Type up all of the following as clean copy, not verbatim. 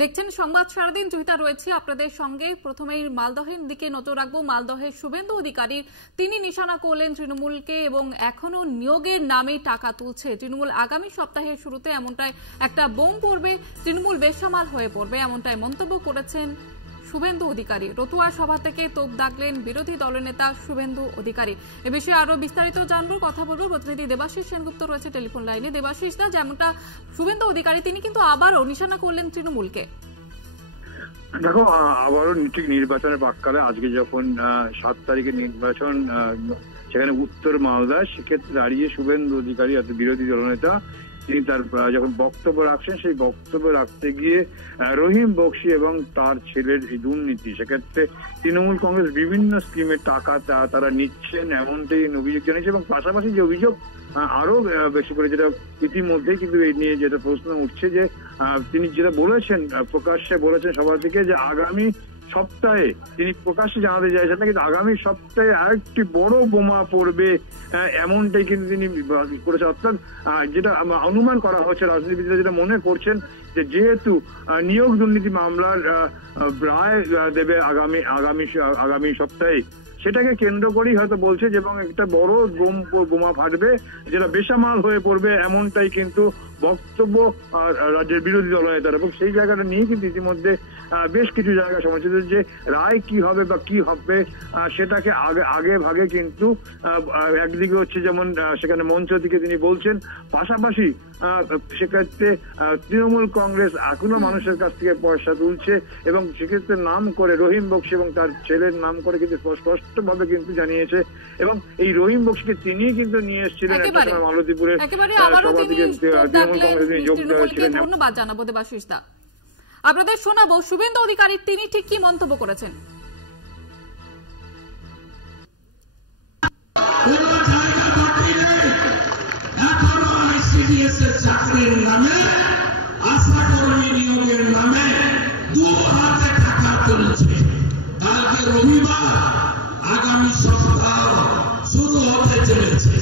দেখছেন সংবাদ সারাদিন, জয়িতা রয়েছে আপনাদের সঙ্গে। প্রথমেই মালদহের দিকে নজর রাখবো। মালদহের শুভেন্দু অধিকারী তিনি নিশানা করলেন তৃণমূলকে এবং এখনো নিয়োগের নামে টাকা তুলছে তৃণমূল। আগামী সপ্তাহের শুরুতে এমনটাই একটা বোম পড়বে, তৃণমূল বেসামাল হয়ে পড়বে, এমনটাই মন্তব্য করেছেন শুভেন্দু অধিকারী। রতুয়া সভা থেকে তোপ দাগলেন বিরোধী দলনেতা শুভেন্দু অধিকারী। এ বিষয়ে আরো বিস্তারিত জানবো, কথা বলবো। প্রতিনিধি দেবাশিস সেনগুপ্ত রয়েছে টেলিফোন লাইনে। দেবাশিস দা, যেমনটা শুভেন্দু অধিকারী তিনি কিন্তু আবারও নিশানা করলেন তৃণমূলকে। দেখো, আবারও ঠিক নির্বাচনের প্রাক্কালে আজকে যখন 7 তারিখে নির্বাচন, সেখানে উত্তর মালদা, সেক্ষেত্রে দাঁড়িয়ে শুভেন্দু অধিকারী বিরোধী দলনেতা তিনি তার যখন বক্তব্য রাখছেন, সেই বক্তব্য রাখতে গিয়ে রহিম বক্সি এবং তার ছেলের এই দুর্নীতি, সেক্ষেত্রে তৃণমূল কংগ্রেস বিভিন্ন স্কিমের টাকা তারা নিচ্ছেন এমনটাই অভিযোগ জানিয়েছে। এবং পাশাপাশি যে অভিযোগ আরো বেশি করে, যেটা ইতিমধ্যেই কিন্তু এই নিয়ে যেটা প্রশ্ন উঠছে, যে তিনি যেটা বলেছেন, প্রকাশ্যে বলেছেন সবার থেকে, যে আগামী সপ্তাহে তিনি প্রকাশ্যে জানাতে চাইছেন না, কিন্তু আগামী সপ্তাহে আরেকটি বড় বোমা পড়বে এমনটাই কিন্তু তিনি করেছেন। অর্থাৎ যেটা অনুমান করা হচ্ছে, রাজনীতিবিদরা যেটা মনে করছেন, যে যেহেতু নিয়োগ দুর্নীতি মামলার রায় দেবে আগামী সপ্তাহে, সেটাকে কেন্দ্র করেই হয়তো বলছে যে এবং একটা বড় বোমা ফাটবে যেটা বেসামাল হয়ে পড়বে, এমনটাই কিন্তু বক্তব্য রাজ্যের বিরোধী দলনেতার। এবং সেই জায়গাটা নিয়ে কিন্তু ইতিমধ্যে বেশ কিছু জায়গা সমালোচিত, যে রায় কি হবে বা কি হবে সেটাকে আগে ভাগে কিন্তু একদিকে হচ্ছে যেমন সেখানে মঞ্চ থেকে তিনি বলছেন, পাশাপাশি সেক্ষেত্রে তৃণমূল কংগ্রেস এখনো মানুষের কাছ থেকে পয়সা তুলছে এবং সেক্ষেত্রে নাম করে রহিম বক্সি এবং তার ছেলের নাম করে কিন্তু স্পষ্টভাবে কিন্তু জানিয়েছে। এবং এই রহিম বক্সিকে তিনি কিন্তু নিয়ে এসেছিলেন মালতীপুরের সভা থেকে, তৃণমূল কংগ্রেস তিনি যোগ দিয়েছিলেন। ধন্যবাদ জানাবো দেবাশিস দা। আপনাদের শোনাবো শুভেন্দু অধিকারী তিনি ঠিক কি মন্তব্য করেছেন। চাকরির নামে, আশা কর্মী নিয়োগের নামে দু হাতে টাকা তুলছে। কালকে রবিবার, আগামী সপ্তাহ শুরু হতে চলেছে।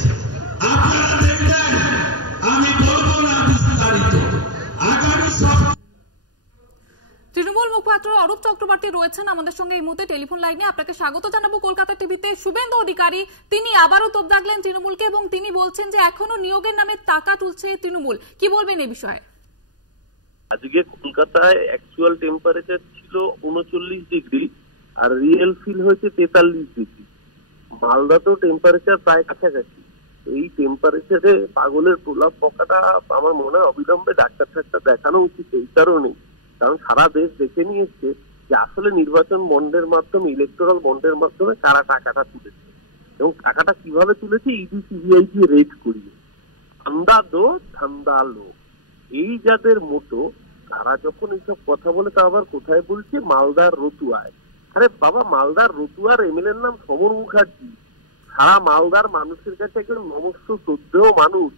আপনারা দেখবেন, আমি বলবো না বিস্তারিত। আগামী সপ্তাহ তৃণমূল মুখপাত্র অরূপ চক্রবর্তী রয়েছেন আমাদের সঙ্গে এই মুহূর্তে টেলিফোন লাইনে। আপনাকে স্বাগত জানাবো কলকাতা টিভিতে। শুভেন্দু অধিকারী তিনি আবারও তোপ দাগলেন তৃণমূলকে এবং তিনি বলছেন যে এখনো নিয়োগের নামে টাকা তুলছে তৃণমূল। কি বলবেন এই বিষয়ে? আজকে কলকাতায় অ্যাকচুয়াল টেম্পারেচার ছিল 39 ডিগ্রি আর রিয়েল ফিল হয়েছে 43 ডিগ্রি। মালদাতেও টেম্পারেচার প্রায় কাছাকাছি। এই টেম্পারেচারে পাগলের প্রলাপ বকাটা আমার মনে হয় অবিলম্বে ডাক্তার দেখানো উচিত। এই কারণেই, কারণ সারা দেশ দেখে নিয়েছে যে আসলে নির্বাচন বন্ডের মাধ্যমে, ইলেকটোরাল বন্ডের মাধ্যমে কারা টাকাটা তুলেছে এবং টাকাটা কিভাবে তুলেছে ইডি সিবিআই দিয়ে রেড করিয়ে। ধান্দা দো ধান্দা লো, এই যাদের মোটো, তারা যখন এইসব কথা বলে, তা আবার কোথায় বলছে? মালদার রতুয়ায়। আরে বাবা, মালদার রতুয়ার এমএলএর নাম সমর মুখার্জি। সারা মালদার মানুষের কাছে একজন নমস্য শ্রদ্ধেয় মানুষ।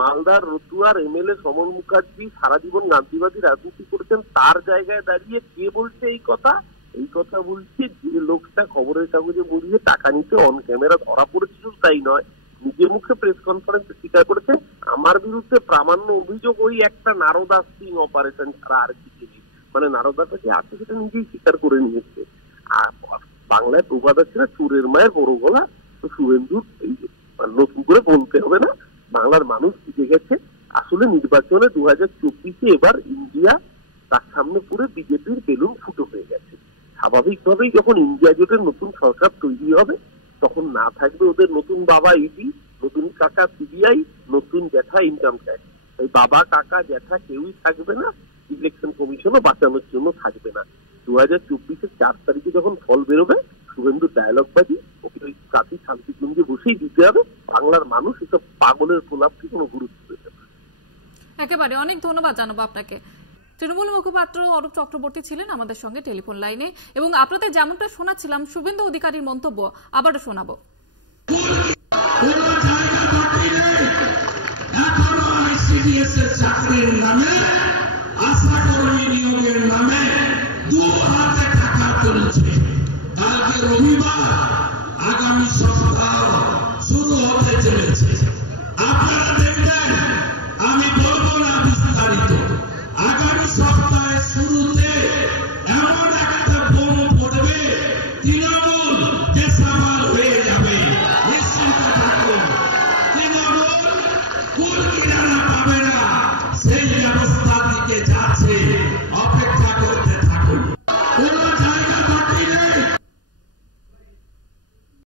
মালদার রতুয়ার এমএলএ সমর মুখার্জি সারা জীবন গান্ধীবাদী রাজনীতি করেছেন। তার জায়গায় দাঁড়িয়ে কে বলছে এই কথা? এই কথা বলছে যে লোকটা খবরের কাগজে মুড়িয়ে টাকা নিতে অন ক্যামেরা ধরা পড়েছিল, তাই নয়, নিজের মুখে প্রেস কনফারেন্সে স্বীকার করেছে আমার বিরুদ্ধে প্রামাণ্য অভিযোগ ওই একটা নারদা সিং অপারেশন ছাড়া আর কিছু নেই। মানে নারদাটা যে আছে সেটা নিজেই স্বীকার করে নিয়েছে। আর বাংলায় প্রবাদ আছে না, চোরের মায়ের বড় গলা। তো শুভেন্দুর এই নতুন করে বলতে হবে না, বাংলার মানুষ বুঝে গেছে আসলে নির্বাচনে 2024 এবার ইন্ডিয়া তার সামনে পুরো বিজেপির বেলুন ফুটো হয়ে গেছে। স্বাভাবিকভাবেই যখন ইন্ডিয়া জোটের নতুন সরকার তৈরি হবে, তখন না থাকবে ওদের নতুন বাবা ইডি, নতুন কাকা সিবিআই, নতুন জ্যাঠা ইনকাম ট্যাক্স। এই বাবা কাকা জ্যাঠা কেউই থাকবে না, ইলেকশন কমিশনও বাঁচানোর জন্য থাকবে না। 2024-এর 4 তারিখে যখন ফল বেরোবে, শুভেন্দু ডায়লগ বাজি ওকে ওই কাতি শান্তিকুঞ্জে বসেই দিতে হবে। বাংলার মানুষ এসব পাগলের প্রলাপকে কোনো গুরুত্ব দেবে না। একেবারে অনেক ধন্যবাদ জানাবো আপনাকে। তৃণমূল মুখপাত্র অরূপ চক্রবর্তী ছিলেন আমাদের সঙ্গে টেলিফোন লাইনে এবং আপনাদের যেমনটা শোনাচ্ছিলাম শুভেন্দু অধিকারীর মন্তব্য আবারও শোনাবো। চাকরির নামে, আশা কর্মী নিয়োগের নামে দু হাতে টাকা তুলছে। কালকে রবিবার, আগামী সপ্তাহ শুরু হতে চলেছে। আপনারা দেখবেন, আমি বলবো না বিস্তারিত। আগামী সপ্তাহে শুরুতে এমন একটা বোম পড়বে, তৃণমূল দেশামাল হয়ে যাবে। নিশ্চিন্ত থাকুন, তৃণমূল